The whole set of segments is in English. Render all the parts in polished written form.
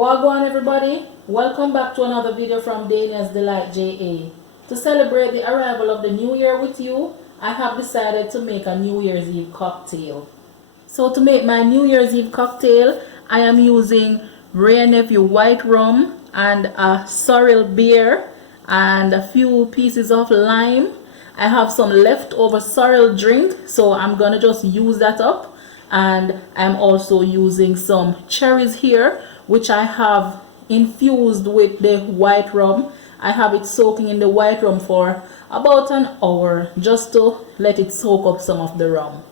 Wagwan everybody, welcome back to another video from Dania's Delight JA. To celebrate the arrival of the new year with you, I have decided to make a New Year's Eve cocktail. So to make my New Year's Eve cocktail, I am using Rare Nephew white rum and a sorrel beer and a few pieces of lime. I have some leftover sorrel drink, so I'm gonna just use that up. And I'm also using some cherries here, which I have infused with the white rum. I have it soaking in the white rum for about an hour just to let it soak up some of the rum.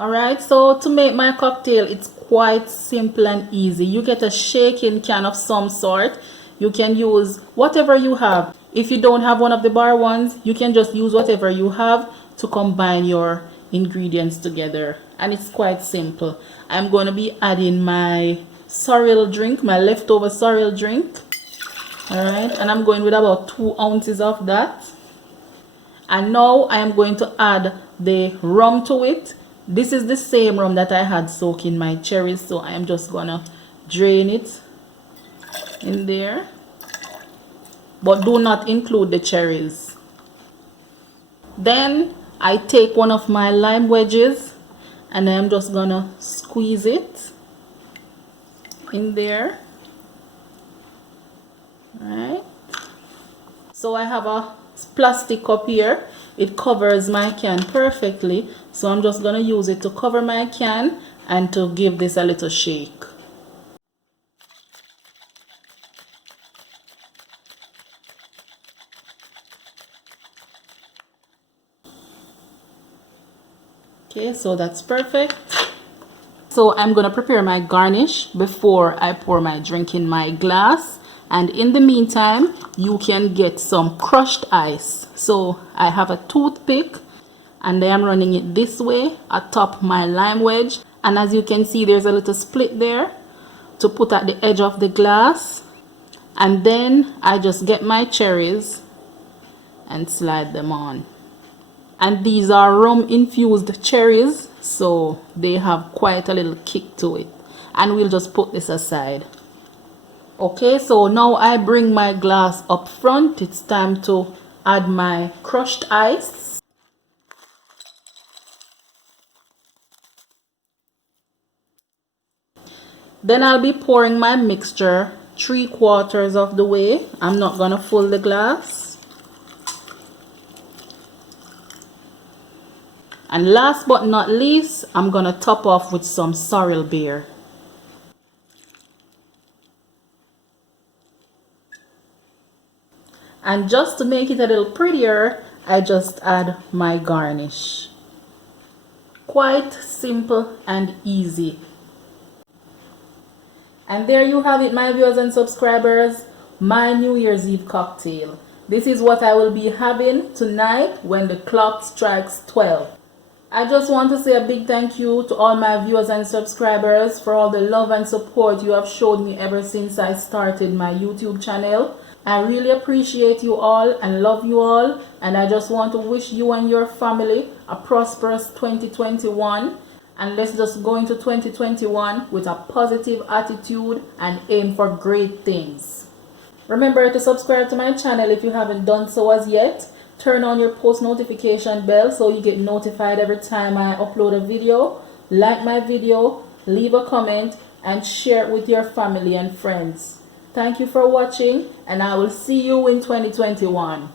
Alright, so to make my cocktail, it's quite simple and easy. You get a shaking can of some sort. You can use whatever you have. If you don't have one of the bar ones, you can just use whatever you have to combine your ingredients together. And it's quite simple. I'm going to be adding my sorrel drink, my leftover sorrel drink. Alright, and I'm going with about 2 ounces of that. And now I am going to add the rum to it. This is the same rum that I had soaking my cherries, so I am just gonna drain it in there. But do not include the cherries. Then I take one of my lime wedges and I am just gonna squeeze it in there. Alright, so I have a plastic cup here. It covers my can perfectly, so I'm just gonna use it to cover my can and to give this a little shake. Okay, so that's perfect. So I'm gonna prepare my garnish before I pour my drink in my glass. And in the meantime, you can get some crushed ice. So I have a toothpick and I am running it this way atop my lime wedge. And as you can see, there's a little split there to put at the edge of the glass. And then I just get my cherries and slide them on. And these are rum infused cherries, so they have quite a little kick to it. And we'll just put this aside. Okay, so now I bring my glass up front. It's time to add my crushed ice. Then I'll be pouring my mixture 3/4 of the way. I'm not gonna fill the glass. And last but not least, I'm gonna top off with some sorrel beer. And just to make it a little prettier, I just add my garnish. Quite simple and easy. And there you have it, my viewers and subscribers, my New Year's Eve cocktail. This is what I will be having tonight when the clock strikes 12. I just want to say a big thank you to all my viewers and subscribers for all the love and support you have showed me ever since I started my YouTube channel. I really appreciate you all and love you all, and I just want to wish you and your family a prosperous 2021, and let's just go into 2021 with a positive attitude and aim for great things. Remember to subscribe to my channel if you haven't done so as yet. Turn on your post notification bell so you get notified every time I upload a video. Like my video, leave a comment, and share it with your family and friends. Thank you for watching, and I will see you in 2021.